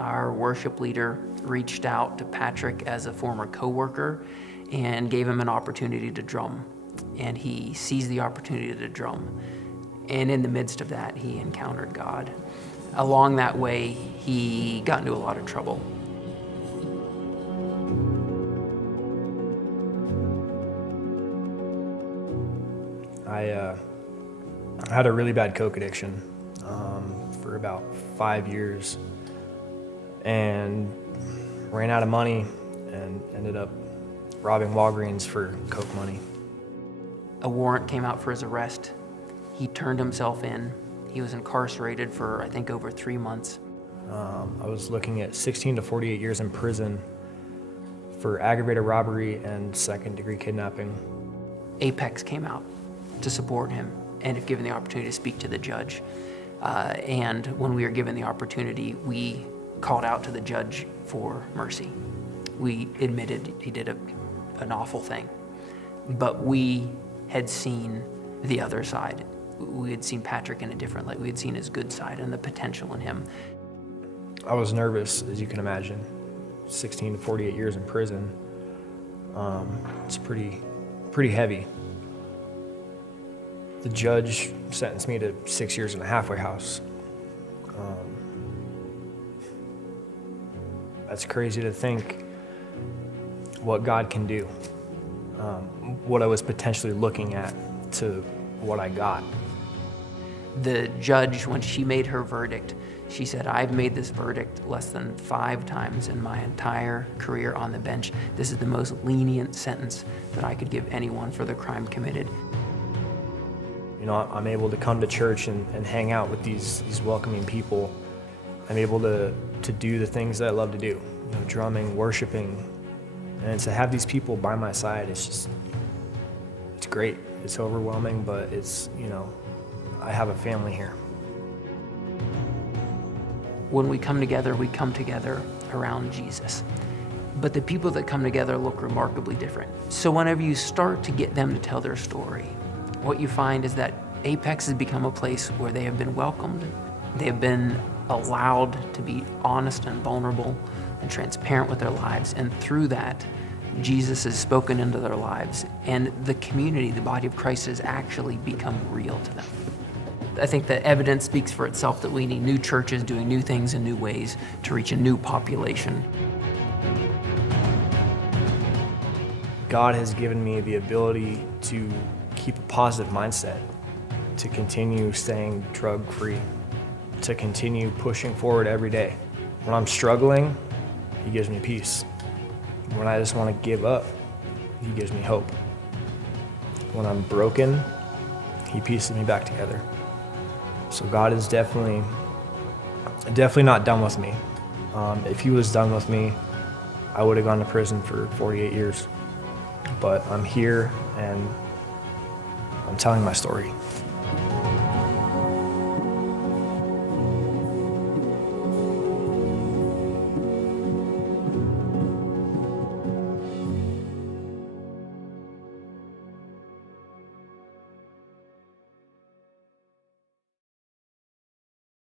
our worship leader reached out to Patrick as a former coworker and gave him an opportunity to drum. And he seized the opportunity to drum. And in the midst of that, he encountered God. Along that way, he got into a lot of trouble. I had a really bad coke addiction for about 5 years and ran out of money and ended up robbing Walgreens for coke money. A warrant came out for his arrest. He turned himself in. He was incarcerated for, I think, over 3 months. I was looking at 16 to 48 years in prison for aggravated robbery and second-degree kidnapping. Apex came out to support him and if given the opportunity to speak to the judge. And when we were given the opportunity, we called out to the judge for mercy. We admitted he did an awful thing, but we had seen the other side. We had seen Patrick in a different light. We had seen his good side and the potential in him. I was nervous, as you can imagine. 16 to 48 years in prison. It's pretty heavy. The judge sentenced me to 6 years in a halfway house. That's crazy to think what God can do, what I was potentially looking at to what I got. The judge, when she made her verdict, she said, "I've made this verdict less than 5 times in my entire career on the bench. This is the most lenient sentence that I could give anyone for the crime committed." You know, I'm able to come to church and hang out with these welcoming people. I'm able to do the things that I love to do, you know, drumming, worshiping, and to have these people by my side, it's great. It's overwhelming, but it's, you know, I have a family here. When we come together around Jesus. But the people that come together look remarkably different. So whenever you start to get them to tell their story, what you find is that Apex has become a place where they have been welcomed. They have been allowed to be honest and vulnerable and transparent with their lives. And through that, Jesus has spoken into their lives. And the community, the body of Christ, has actually become real to them. I think the evidence speaks for itself that we need new churches doing new things in new ways to reach a new population. God has given me the ability to keep a positive mindset, to continue staying drug-free, to continue pushing forward every day. When I'm struggling, He gives me peace. When I just want to give up, He gives me hope. When I'm broken, He pieces me back together. So God is definitely not done with me. If He was done with me, I would have gone to prison for 48 years. But I'm here and I'm telling my story.